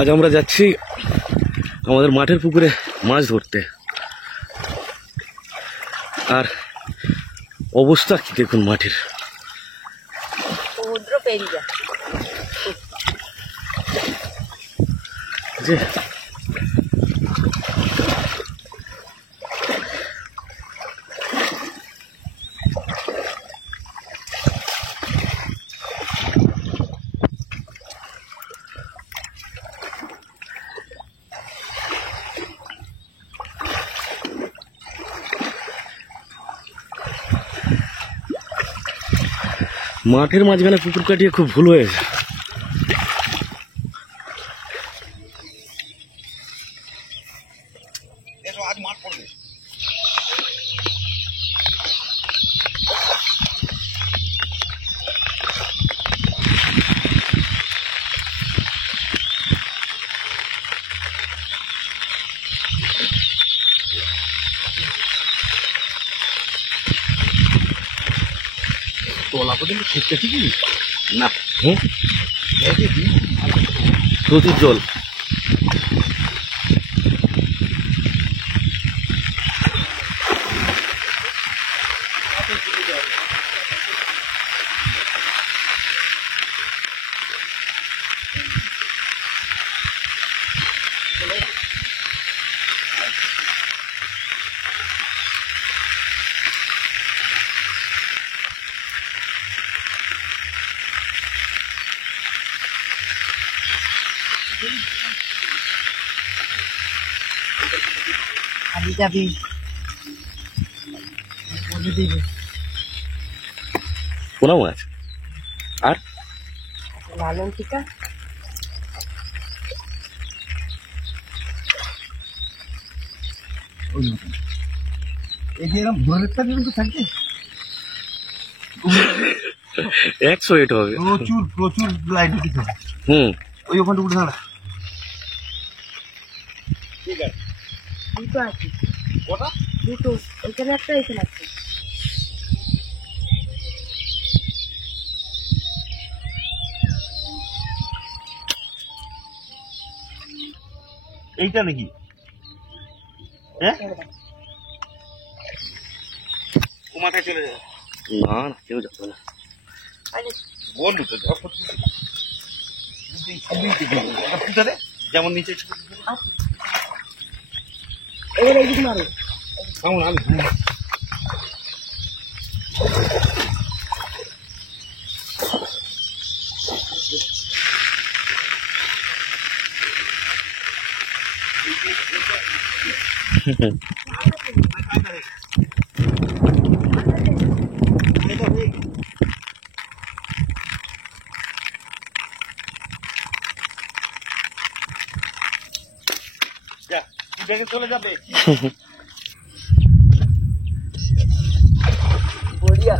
আজ আমরা যাচ্ছি আমাদের মাঠের পুকুরে মাছ ধরতে। আর অবস্থা কি দেখুন মাঠের। সমুদ্র পেরিয়ে যে মাঠের মাঝখানে পুকুর কাটিয়ে খুব ভুল হয়েছে। আজ মাঠ পড়বে। তোলা পর্যন্ত ঠিকঠাক কি না? প্রচুর জল। খালি যাবি পোনা মাছ আর লালন টিকা এই যে এরকম ভোরেরটা কিন্তু থাকবে 100 হবে। প্রচুর প্রচুর লাইট দিতে হবে। ওই ওখানটা উঠে দাঁড়া। ঠিক আছে, দুটো আছে। কটা? দুটো, এখানে একটা এখানে একটা। এইটা নাকি? হ্যাঁ, ও মাথায় চলে যাবে। না না, কেউ যাবে না। বন্ধু তো যেমন নিচে এবার এইদিকে মারো। কেমন আমি দেখে চলে যাবে। বড়িয়া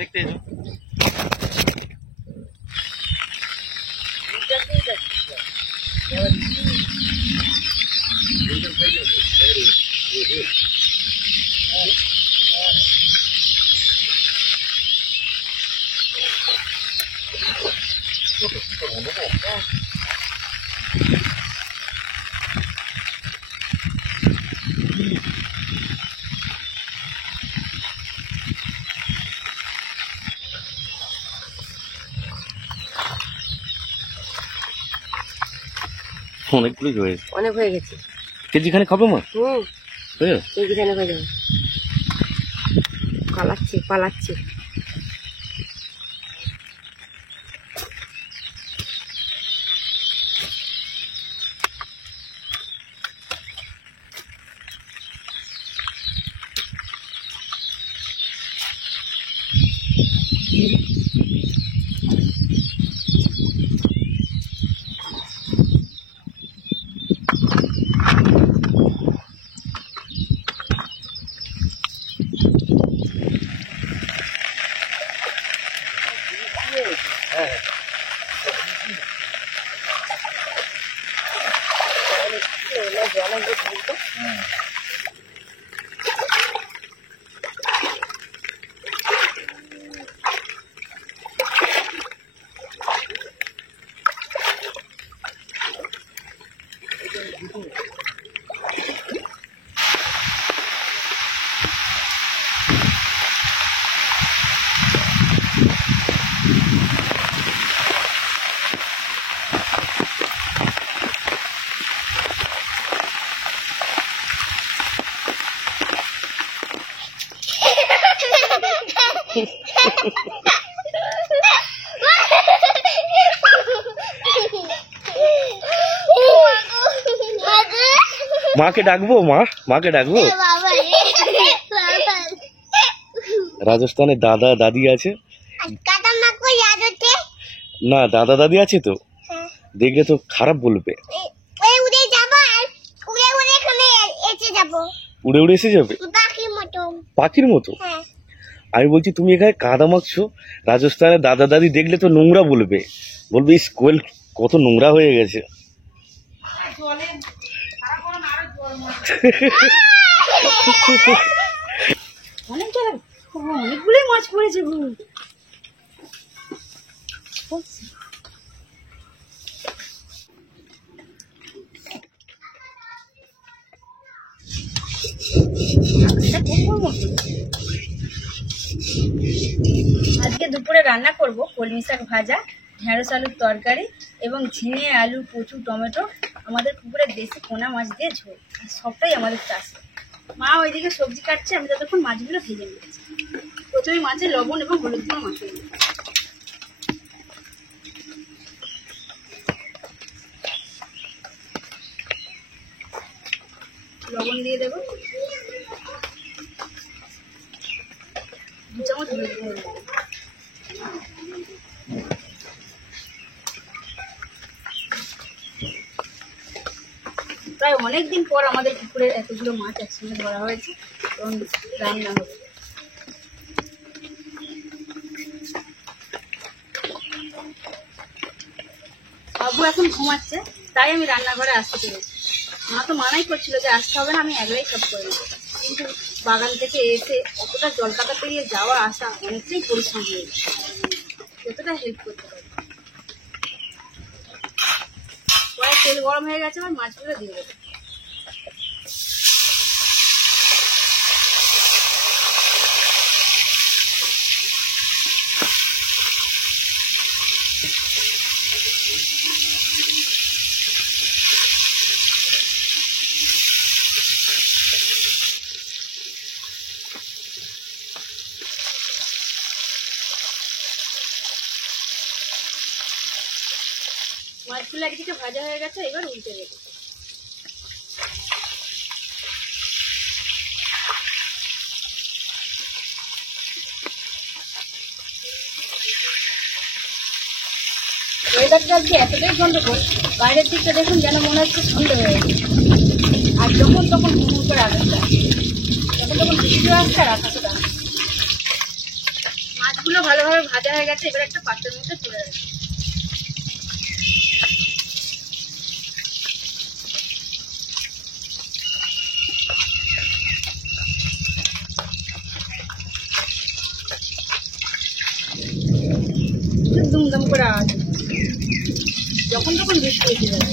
দেখতে এসো। অনেকগুলোই হয়েছে। অনেক হয়ে গেছে। কেজিখানে খাবে মা? এইখানে হয়ে যাবে। পালাচ্ছে পালাচ্ছে। মাকে ডাকবো? মাকে ডাকবো? রাজস্থানে দাদা দাদি আছে না? দাদা দাদি আছে তো, দেখলে তো খারাপ বলবে। উড়ে উড়ে এসে যাবে পাখির মতো। আমি বলছি তুমি এখানে কাদা মাখছো, রাজস্থানের দাদা দাদি দেখলে তো নোংরা বলবে, বলবে স্কুল কত নোংরা হয়ে গেছে। অনেকগুলোই মাছ পড়েছে। আজকে দুপুরে রান্না করব কলমি শাক ভাজা, ঢেঁড়স আলুর তরকারি এবং ঝিঙে আলু কচু টমেটো, আমাদের পুকুরের দেশি পোনা মাছ দিয়ে ঝোল। আর সবটাই আমাদের চাষ। মা ওইদিকে সবজি কাটছে, আমি ততক্ষণ মাছগুলো ভেজে নিচ্ছি। প্রথমে মাছে লবণ এবং হলুদ দিয়ে মাখিয়ে নিচ্ছি। লবণ দিয়ে দেবো, 2 চামচ হলুদ দিয়ে দেবো। প্রায় অনেকদিন পর আমাদের পুকুরে এতগুলো মাছ একসঙ্গে ধরা হয়েছে এবং রান্না হবে। বাবু এখন ঘুমাচ্ছে, তাই আমি রান্নাঘরে আসতে পেরেছি। মা তো মানাই করছিল যে আসতে হবে না, আমি একলাই সব করে নেবো, কিন্তু বাগান থেকে এসে অতটা জলকাতা পেরিয়ে যাওয়া আসা অনেকটাই পরিশ্রম হয়ে গেছে। যতটা হেল্প করতে পারি। পরে তেল গরম হয়ে গেছে, আমার মাছগুলো দিয়ে দেবো। মাছগুলো একদিকে ভাজা হয়ে গেছে, এবার উল্টে দেবো। ওয়েদারটা আজকে এতটাই গন্ডগোল, বাইরের দিকটা দেখুন যেন মনে হচ্ছে সন্ধ্যে হয়ে গেছে। আর যখন তখন হুমুর করে আকাশটা, যখন তখন বৃষ্টি আসছে আর আকাশটা। মাছগুলো ভালোভাবে ভাজা হয়ে গেছে, এবার একটা পাত্রের মধ্যে তুলে রাখি। দুমদম করে আওয়াজ, যখন তখন বৃষ্টি এসে যাবে।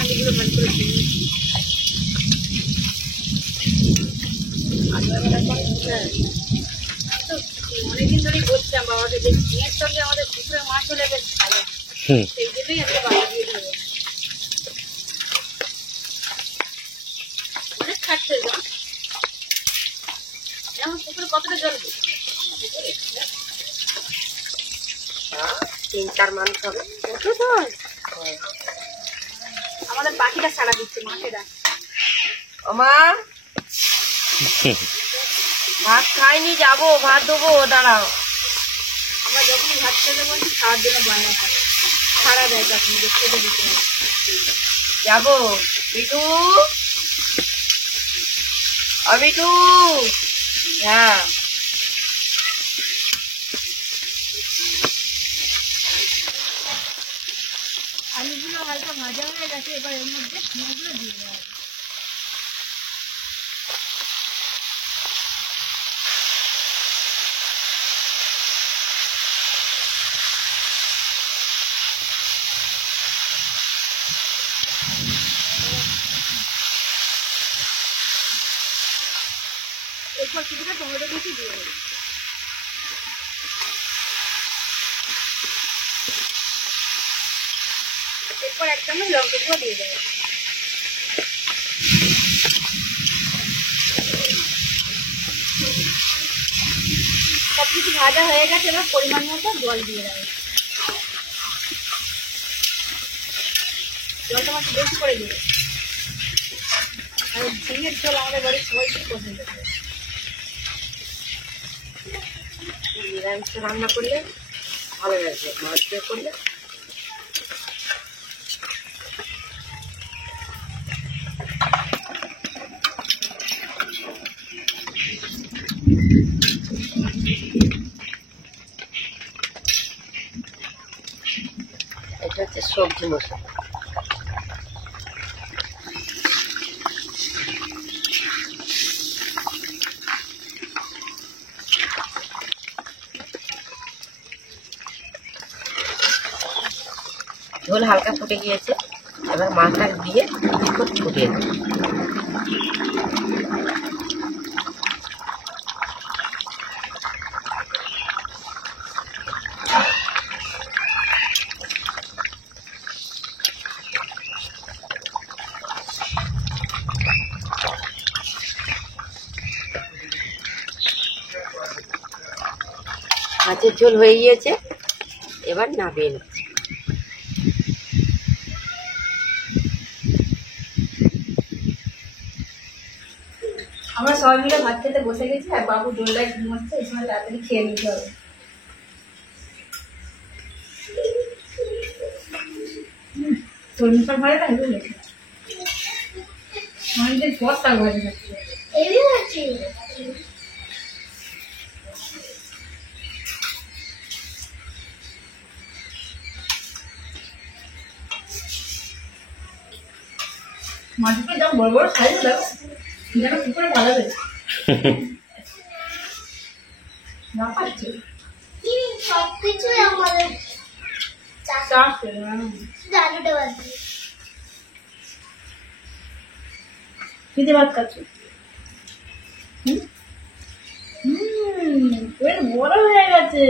আলুগুলো ভালো করে অনেকদিন ধরেই বলছিলাম বাবাকে যে ঝিঙের সঙ্গে আমাদের পুকুরে মাছ হলে বেশ ভালো, সেই জন্যই একটা বাবা দিয়ে দেবো। অনেক খাটছে যেমন পুকুরে কতটা জল 3-4 মানুষ হবে। আমাদের পাখিটা সাড়া দিচ্ছে, মাকে ডাক। মা ভাত খাইনি, যাবো ভাত দেবো, দাঁড়াও। আমরা যখনই ভাত খেতে বলছি খাওয়ার জন্য বায়না থাকে, সাড়া দেয়, তখন দেখতে তো দিতে হবে। যাবো বিটু, বিটু, হ্যাঁ। আলুগুলো হালকা ভাজা হয়ে গেছে, এবার এর মধ্যে ঝিঙেগুলো দিয়ে দেওয়া হবে। কিছুটা টমেটো কুচি দিয়ে দেবো। এরপর 1 চামচ লঙ্কা গুঁড়ো দিয়ে দেবো। সব কিছু ভাজা হয়ে গেছে, এবার পরিমাণ মতো জল দিয়ে দেবো। জলটা আমার বেশি করে দেবো, আর ঝিঙের ঝোল আমাদের বাড়ির সবাই খুব পছন্দ করে। নিরামিষ রান্না করলে ভালো লাগবে, মাছ দিয়ে করলে এটা হচ্ছে সবজি মশলা। ঝোল হালকা ফুটে গিয়েছে, এবার মাছটা দিয়ে কিছুক্ষণ ফুটিয়ে দেবো। মাছের ঝোল হয়ে গিয়েছে, এবার নামিয়ে নিচ্ছি। আমরা সবাই মিলে ভাত খেতে বসে গেছি, আর বাবু দোল্লায় ঘুমাচ্ছে, এই সময় তাড়াতাড়ি খেয়ে নিতে হবে। তরমুজটার ভাড়াটা হেঁটে গেছে, অনেকদিন পর তার ঘরে যাচ্ছে। মাছটা যা বড় বড় সাইজ দাও, যেন পুকুরে ভালো হয়েছে না পাচ্ছে সবকিছুই আমাদের চাষ করে আলুটা বাদ দিয়ে। খেতে ভাত খাচ্ছ? বড় হয়ে গেছে।